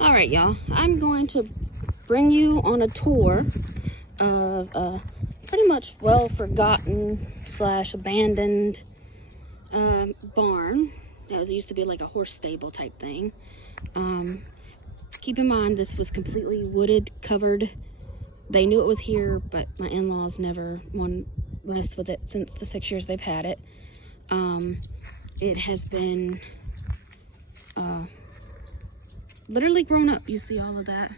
All right, y'all. I'm going to bring you on a tour of a pretty much well-forgotten / abandoned barn. It used to be like a horse stable type thing. Keep in mind, this was completely wooded, covered. They knew it was here, but my in-laws never messed with it since the 6 years they've had it. It has been literally grown up. You see all of that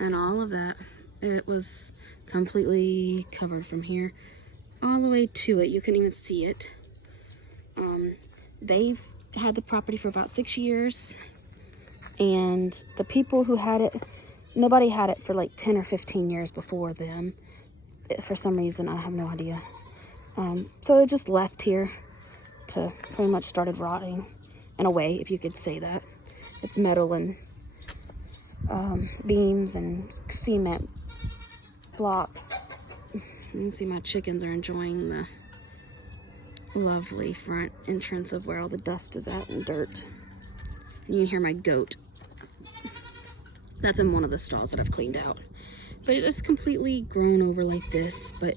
and all of that. It was completely covered from here all the way to it. You can even see it. They've had the property for about 6 years, and the people who had it, nobody had it for like 10 or 15 years before them. For some reason, I have no idea. So it just left here to pretty much started rotting in a way, if you could say that. It's metal and beams and cement blocks. You can see my chickens are enjoying the lovely front entrance of where all the dust is at and dirt. And you can hear my goat. That's in one of the stalls that I've cleaned out. But it is completely grown over like this, but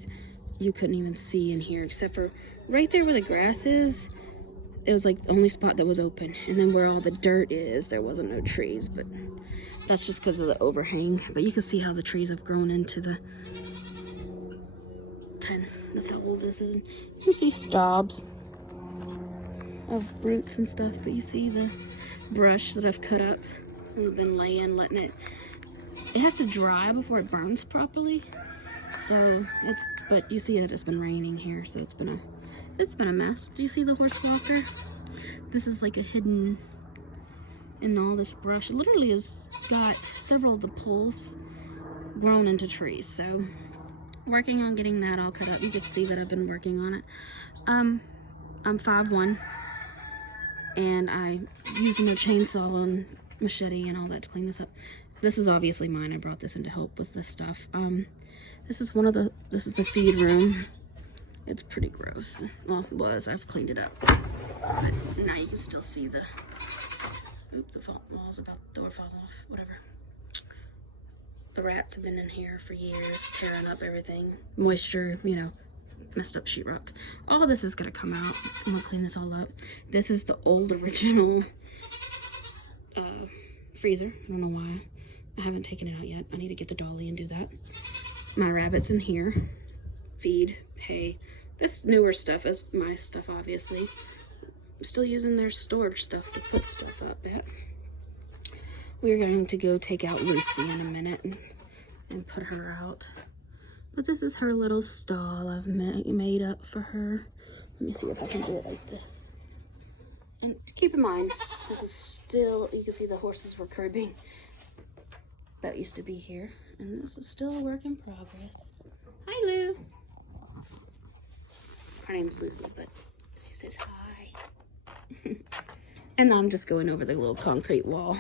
you couldn't even see in here except for right there where the grass is. It was like the only spot that was open. And then where all the dirt is, there wasn't no trees, but that's just because of the overhang. But you can see how the trees have grown into the 10. That's how old this is. You can see stobs of roots and stuff, but you see the brush that I've cut up and I've been laying, letting it has to dry before it burns properly. So but you see it's been raining here, so it's been a mess. Do you see the horse walker? This is like a hidden in all this brush. It literally has got several of the poles grown into trees. So working on getting that all cut up. You can see that I've been working on it. I'm 5'1", and I'm using a chainsaw and machete and all that to clean this up. This is obviously mine. I brought this in to help with this stuff. This is this is the feed room. It's pretty gross. Well, it was. I've cleaned it up. But now you can still see the walls about the door fall off. Whatever. The rats have been in here for years, tearing up everything. Moisture, messed up sheetrock. All this is gonna come out. I'm gonna clean this all up. This is the old original freezer. I don't know why. I haven't taken it out yet. I need to get the dolly and do that. My rabbits in here. Feed, hay. This newer stuff is my stuff, obviously. I'm still using their storage stuff to put stuff up at. We're going to go take out Lucy in a minute and put her out. But this is her little stall I've made up for her. Let me see if I can do it like this. And keep in mind, this is still, you can see the horses were curbing. That used to be here. And this is still a work in progress. Hi, Lou. Her name's Lucy, but she says hi. And I'm just going over the little concrete wall.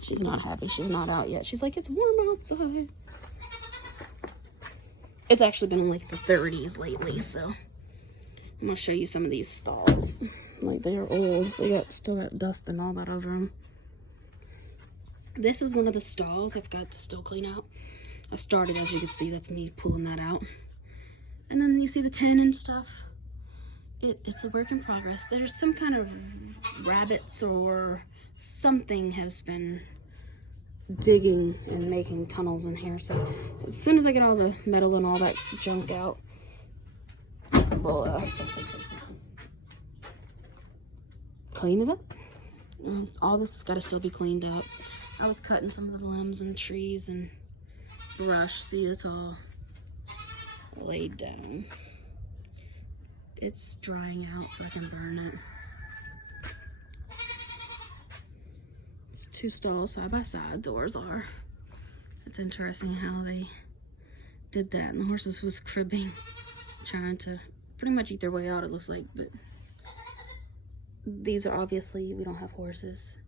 She's not happy. She's not out yet. She's like, it's warm outside. It's actually been in like the 30s lately, so I'm gonna show you some of these stalls. Like, they are old. They still got dust and all that over them. This is one of the stalls I've got to still clean out. I started, as you can see, that's me pulling that out. And then you see the tin and stuff. It's a work in progress. There's some kind of rabbits or something has been digging and making tunnels in here. So as soon as I get all the metal and all that junk out, we'll clean it up. All this has got to still be cleaned up. I was cutting some of the limbs and trees and brush. See, it's all laid down. It's drying out so I can burn it. It's 2 stalls side by side. Doors are. It's interesting how they did that. And the horses was cribbing, trying to pretty much eat their way out, it looks like. But these are obviously, we don't have horses.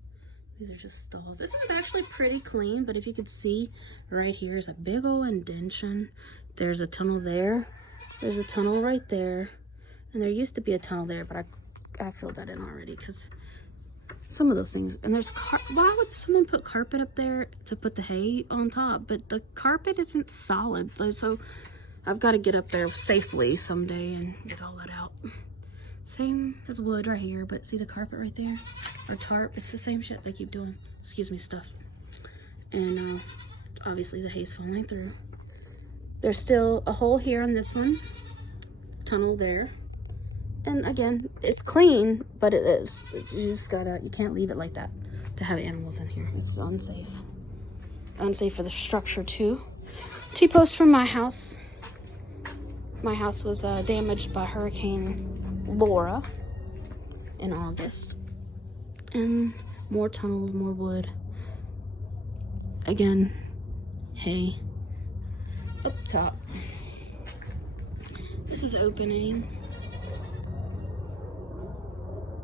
These are just stalls. This is actually pretty clean, but if you could see right here is a big old indention. There's a tunnel there. There's a tunnel right there. And there used to be a tunnel there, but I filled that in already because some of those things. And there's why would someone put carpet up there to put the hay on top? But the carpet isn't solid, so I've got to get up there safely someday and get all that out. Same as wood right here, but see the carpet right there, or tarp? It's the same shit they keep doing. Excuse me, stuff. And obviously the hay's falling through. There's still a hole here on this one, tunnel there. And again, it's clean, but it is. You just gotta, you can't leave it like that to have animals in here. It's unsafe. Unsafe for the structure too. T-post from my house. My house was damaged by Hurricane Laura in August. And more tunnels, more wood. Again, hay. Up top. This is opening.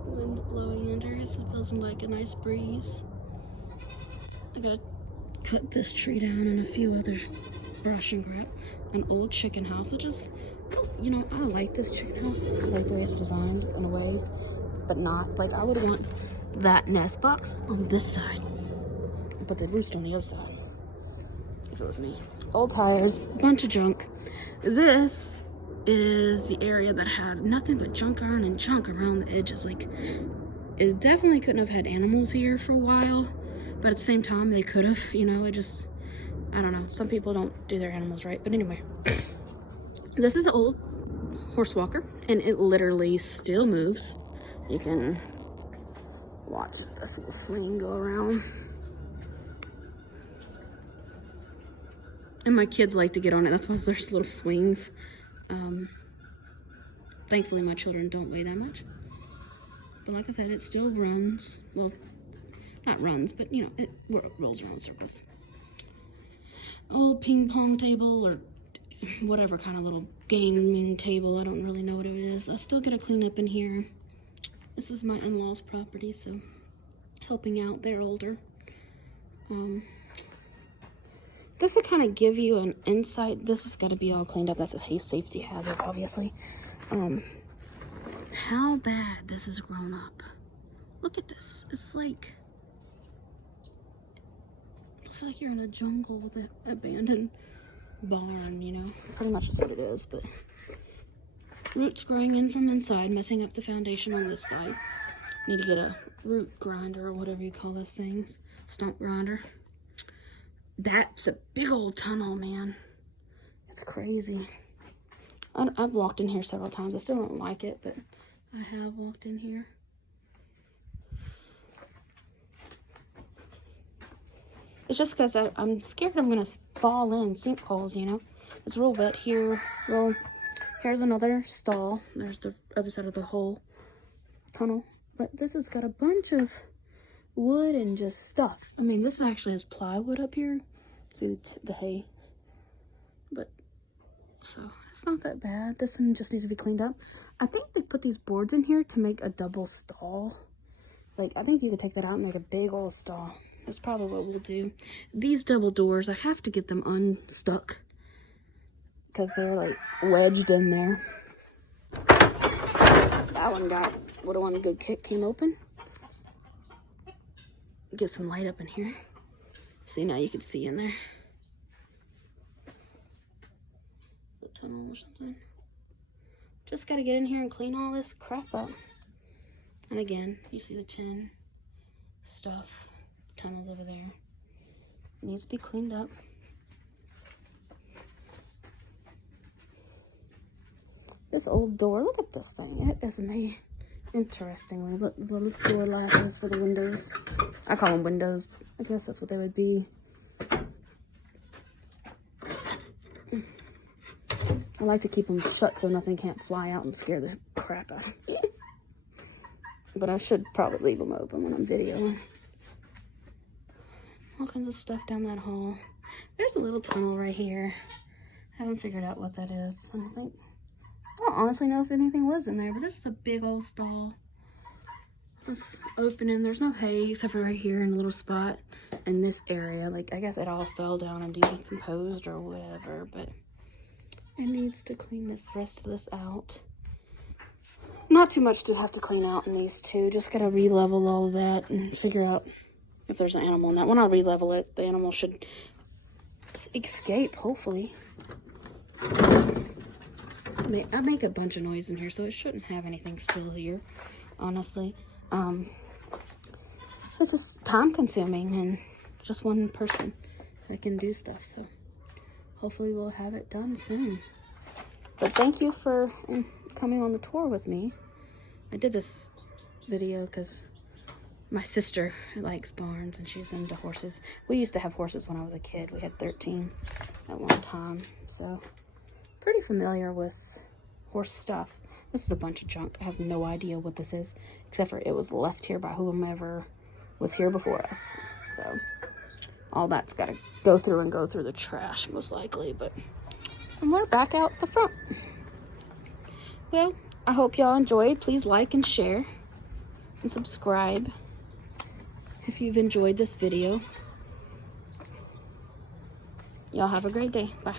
Wind blowing under, so it feels like a nice breeze. I gotta cut this tree down and a few other brush and crap. An old chicken house, which is, you know, I like this chicken house. I like the way it's designed in a way, but not like I would want that nest box on this side, but the roost on the other side. If it was me. Old tires, bunch of junk. This is the area that had nothing but junk iron and junk around the edges. Like, it definitely couldn't have had animals here for a while, but at the same time they could have, you know. I don't know, some people don't do their animals right. But anyway, this is an old horse walker, and it literally still moves. You can watch this little swing go around. And my kids like to get on it. That's why there's little swings. Thankfully, my children don't weigh that much. But like I said, it still runs. Well, not runs, but you know, it rolls around circles. Old ping pong table or whatever kind of little gaming table. I don't really know what it is. I still get to clean up in here. This is my in-laws' property, so helping out. They're older. Just to kind of give you an insight, this has got to be all cleaned up. That's a hay safety hazard, obviously. How bad this has grown up. Look at this. It's like, looks like you're in a jungle with an abandoned barn, you know. Pretty much is what it is, but roots growing in from inside, messing up the foundation on this side. Need to get a root grinder or whatever you call those things. Stump grinder. That's a big old tunnel, man. It's crazy. I've walked in here several times. I still don't like it, but I have walked in here. It's just because I'm scared I'm going to fall in sinkholes, you know. It's real wet here. Well, here's another stall. There's the other side of the whole tunnel. But this has got a bunch of wood and just stuff. I mean, this actually has plywood up here. See the hay. But, so, it's not that bad. This one just needs to be cleaned up. I think they put these boards in here to make a double stall. Like, I think you could take that out and make a big old stall. That's probably what we'll do. These double doors, I have to get them unstuck because they're like wedged in there. That one got, what a one good kick, came open. Get some light up in here. See, now you can see in there. The tunnel or something. Just gotta get in here and clean all this crap up. And again, you see the tin stuff. Tunnels over there. Needs to be cleaned up. This old door, look at this thing. It is made interestingly. Look, the little door latches for the windows. I call them windows. I guess that's what they would be. I like to keep them shut so nothing can't fly out and scare the crap out. But I should probably leave them open when I'm videoing. All kinds of stuff down that hall. There's a little tunnel right here. Haven't figured out what that is. I don't honestly know if anything lives in there, but this is a big old stall. It's open and there's no hay except for right here in a little spot in this area. Like, I guess it all fell down and decomposed or whatever, but it needs to clean this rest of this out. Not too much to have to clean out in these two. Just gotta re-level all of that and figure out if there's an animal in that. When I re-level it, the animal should escape, hopefully. I make a bunch of noise in here, so it shouldn't have anything still here, honestly. This is time consuming and just one person that can do stuff, so hopefully we'll have it done soon. But thank you for coming on the tour with me. I did this video because my sister likes barns and she's into horses. We used to have horses when I was a kid. We had 13 at one time, so pretty familiar with horse stuff. This is a bunch of junk. I have no idea what this is, except for it was left here by whomever was here before us. So all that's got to go through the trash most likely. And we're back out the front. Well, I hope y'all enjoyed. Please like and share and subscribe if you've enjoyed this video. Y'all have a great day. Bye.